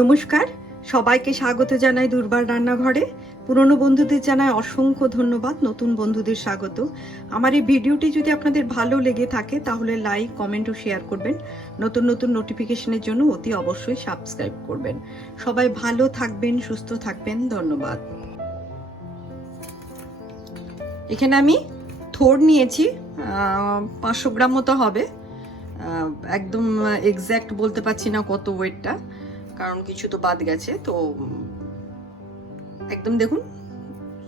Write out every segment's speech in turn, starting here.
নমস্কার, সবাইকে স্বাগত জানাই দুর্বার রান্নাঘরে। পুরনো বন্ধুদের জানাই অসংখ্য ধন্যবাদ, নতুন বন্ধুদের স্বাগত। আমার এই ভিডিওটি যদি আপনাদের ভালো লেগে থাকে তাহলে লাইক, কমেন্ট ও শেয়ার করবেন। নতুন নতুন নোটিফিকেশনের জন্য অতি অবশ্যই সাবস্ক্রাইব করবেন। সবাই ভালো থাকবেন, সুস্থ থাকবেন, ধন্যবাদ। এখানে আমি থোড় নিয়েছি, 500 গ্রাম মতো হবে। একদম এক্স্যাক্ট বলতে পারছি না কত ওয়েটটা, কারণ কিছু তো বাদ গেছে। তো একদম দেখুন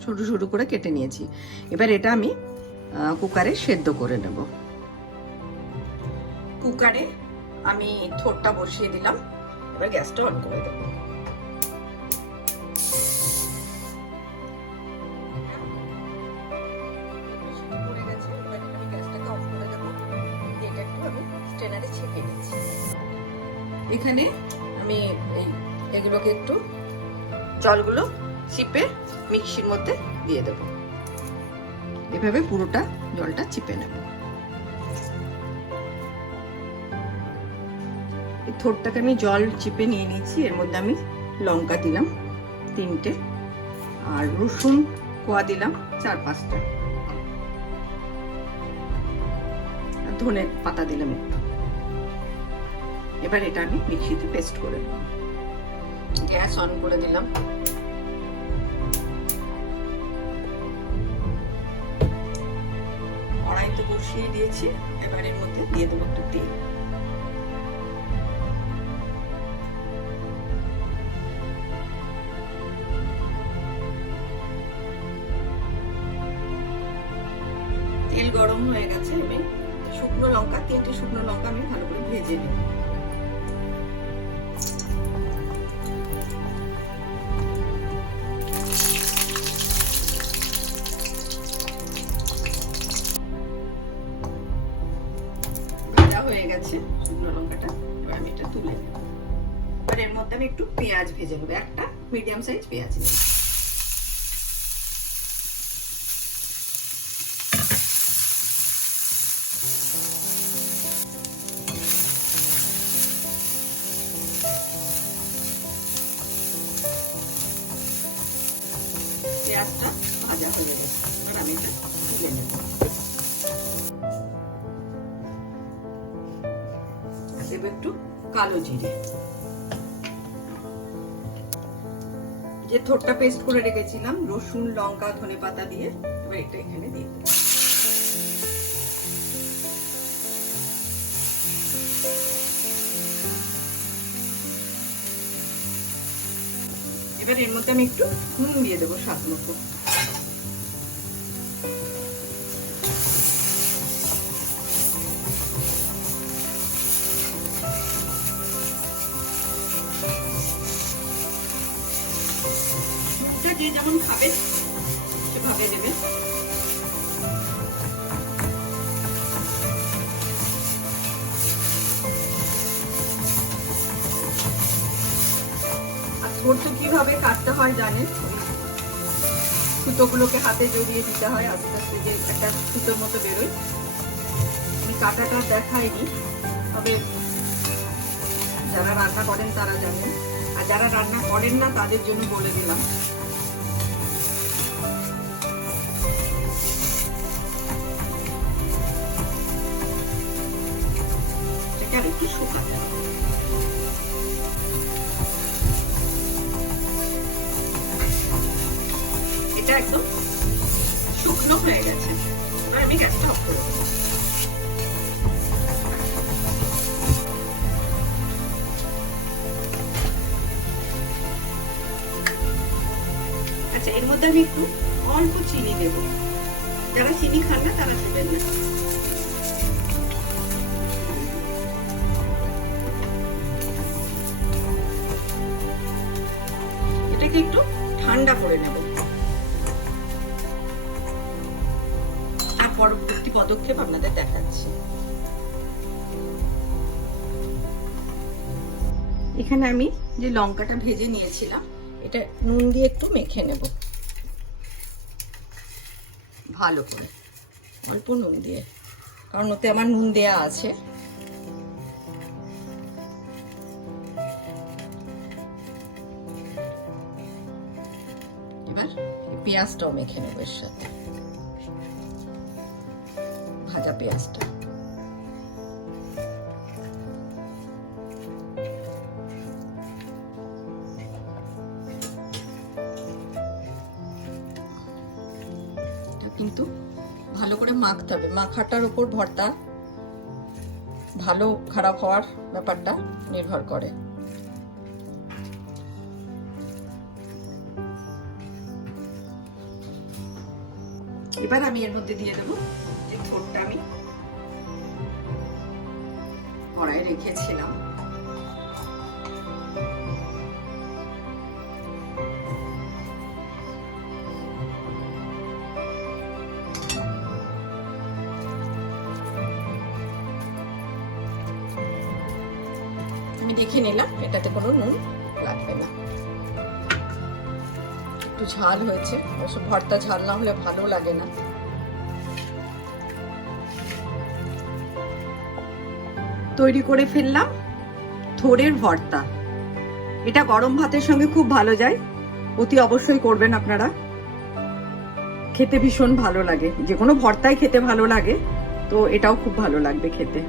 ছোট ছোট করে কেটে নিয়েছি। এবার এটা আমি কুকারে সেদ্ধ করে নেব। কুকারে আমি থোড়টা বসিয়ে দিলাম, এবার গ্যাসটা অন করে দেব। এখানে আমি এগুলোকে একটু জলগুলো চিপে মিক্সির মধ্যে দিয়ে দেব। এভাবে পুরোটা জলটা চিপে নেব। এই থোড়টাকে আমি জল চিপে নিয়ে নিয়েছি। এর মধ্যে আমি লঙ্কা দিলাম 3টে, আর রসুন কোয়া দিলাম 4-5টা, ধনে পাতা দিলাম একটু। এবার এটা আমি মিক্সিতে পেস্ট করে নেব। গ্যাস অন করে দিলাম। কড়াইতে বসিয়ে দিয়েছি। এবার এর মধ্যে দিয়ে দেবো একটু তেল। তেল গরম হয়ে গেছে। আমি শুকনো লঙ্কা 3টে শুকনো লঙ্কা আমি ভালো করে ভেজে নিই। হয়ে গেছে শুকনো লঙ্কাটা, এবার আমি এটা তুলে নেব। এবার এর মধ্যে আমি একটু পেঁয়াজ ভেজে নেব। একটা মিডিয়াম সাইজ পেঁয়াজ নেব। পেঁয়াজটা ভাজা হয়ে গেছে, এবার আমি এটা তুলে নেব। দেব একটু কালো জিরে। যে থোড়টা পেস্ট করে রেখেছিলাম রসুন, লঙ্কা, ধনে পাতা দিয়ে, এবার এটা এখানে দিয়ে দেব। এবার এর মধ্যে আমি একটু নুন দিয়ে দেবো স্বাদ মতো। যে যেমন খাবে সেভাবে দেবে। আর থোড় তো কিভাবে কাটতে হয় জানেন, সুতোগুলোকে হাতে জড়িয়ে দিতে হয়, আস্তে আস্তে যে একটা সুতোর মতো বেরোয়। আমি কাটাটা দেখাইনি, তবে যারা রান্না করেন তারা জানেন, আর যারা রান্না করেন না তাদের জন্য বলে দিলাম। একটু শুকাতে হবে। এটা একদম শুকনো হয়ে গেছে, এবার আমি গ্যাসটা অফ করে দেবো। আচ্ছা, এর মধ্যে আমি একটু অল্প চিনি দেবো। যারা চিনি খান না তারা দেবেন না। এটাকে একটু ঠান্ডা করে নেব, আর পরবর্তী পদক্ষেপ আপনাদের দেখাচ্ছি। এখানে আমি যে লঙ্কাটা ভেজে নিয়েছিলাম, এটা নুন দিয়ে একটু মেখে নেব ভালো করে, অল্প নুন দিয়ে, কারণ ওতে আমার নুন দেয়া আছে। পেঁয়াজটাও মেখে নেব এর সাথে, ভাজা পেঁয়াজটা। কিন্তু ভালো করে মাখতে হবে, মাখাটার উপর ভর্তা ভালো খারাপ হওয়ার ব্যাপারটা নির্ভর করে। এবার আমি এর মধ্যে দিয়ে দেবো যে থোড়টা আমি কড়াইয়ে রেখেছিলাম। আমি দেখে নিলাম এটাতে কোনো নুন লাগবে না, একটু ঝাল হয়েছে, অবশ্য ভর্তা ঝাল না হলে ভালো লাগে না। তৈরি করে ফেললাম থোড়ের ভর্তা। এটা গরম ভাতের সঙ্গে খুব ভালো যায়, অতি অবশ্যই করবেন আপনারা, খেতে ভীষণ ভালো লাগে। যে কোনো ভর্তাই খেতে ভালো লাগে, তো এটাও খুব ভালো লাগবে খেতে।